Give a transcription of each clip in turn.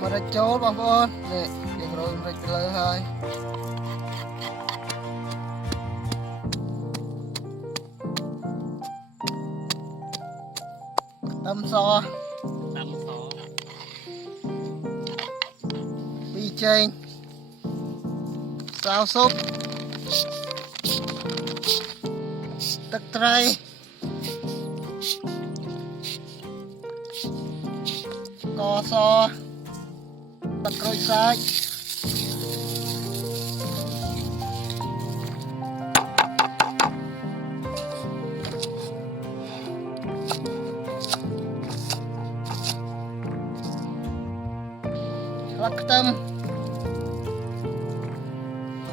mà ra chốt bằng con nè đừng rồi mình lời hơi tâm so đi trên sao súp tắc tray co so tắc rồi sai lắc tâm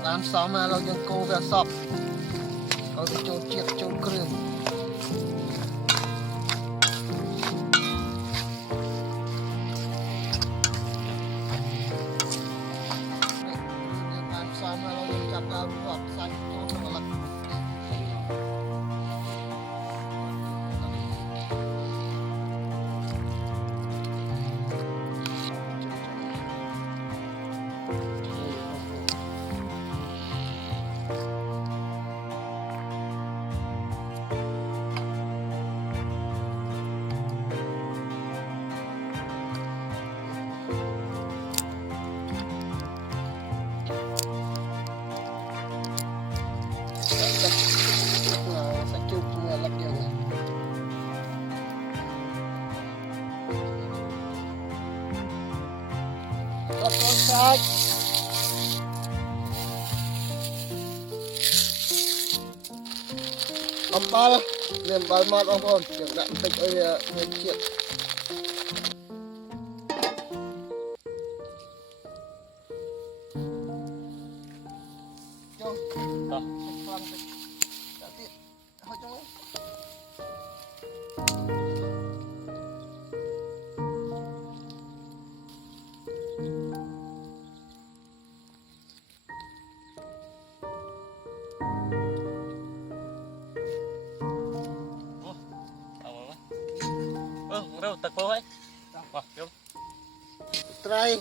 làm sao màเรายังโกแบบสอบเราจะโจนเจียดโจนเครื่องlàm sao màเรายังจับเอารอบใส่โจนมาลักSạch bấm bal liền bal mát ông con kiểu đạn tịch ơi nguyên chuyện cho đâu tật phố ấy tray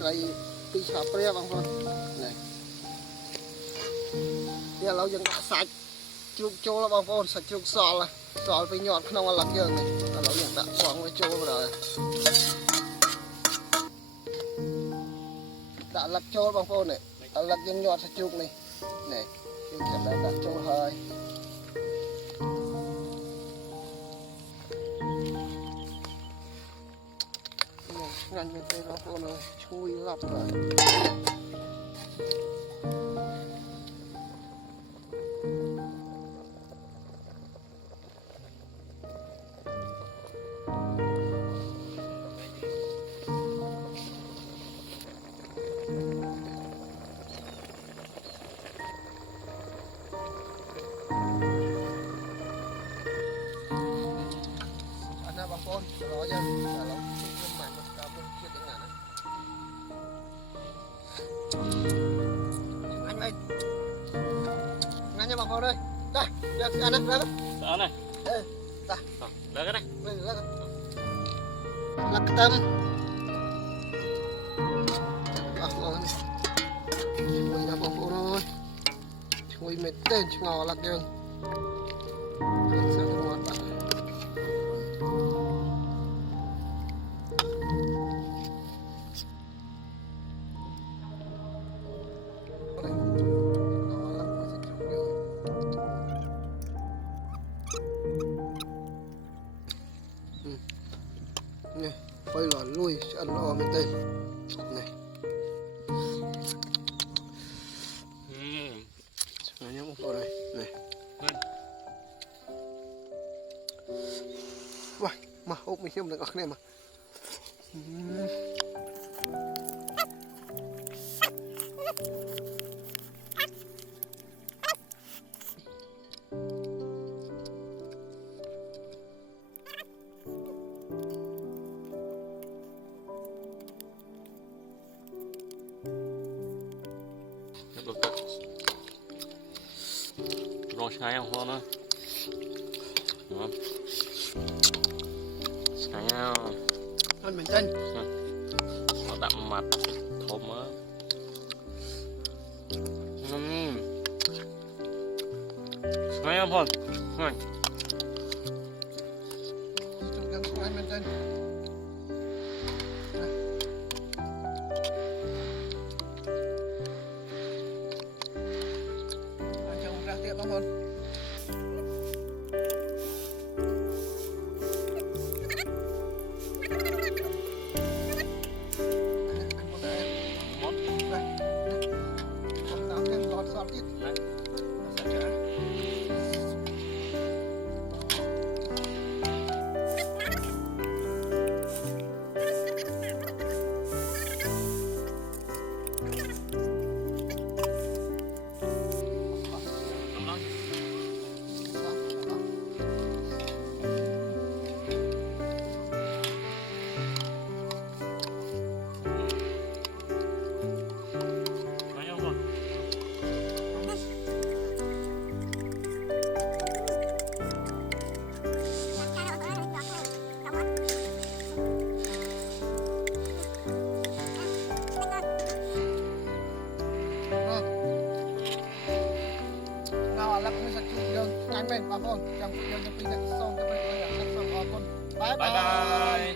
tray pi sạp pre bằng con này giờเรายังสายจุกโจแล้วบางคนสายจุกสอละสอไปหยอดขนมหลักเยอะนี่เรายังดักสองไว้โจเลยดักหลักโจบางคนเนี่ยหลักยังหยอดสายจุกนี่นี่ยังจะได้ดักโจเฮยงานเป็นเราคนเลยช่วยรับเลยอันนั้นบางคนรอจะแต่เราขึ้นใหม่มาเราเป็นเชือกยังไงนะanh ơi ngăn cho bằng con đây đây được anh này lên đó này đây ta lên cái này lên lắc tâm chui ra bằng con thôi chui mệt tên ngò lắc dương này quay lòn lui ăn lo bên đây này này nhá một con này này wow mà ốp mình xem được cái này mà rồi cái không con nữa đúng không cái Anh mình tin. Nó đậm mặt thơm á. Ngay em thôi. Ngay. Chụp gần của anh mình tin. Chồng ra tiệm không hơn. Bên bà con trong video như bây giờ xong cho bây giờ xong con bye bye.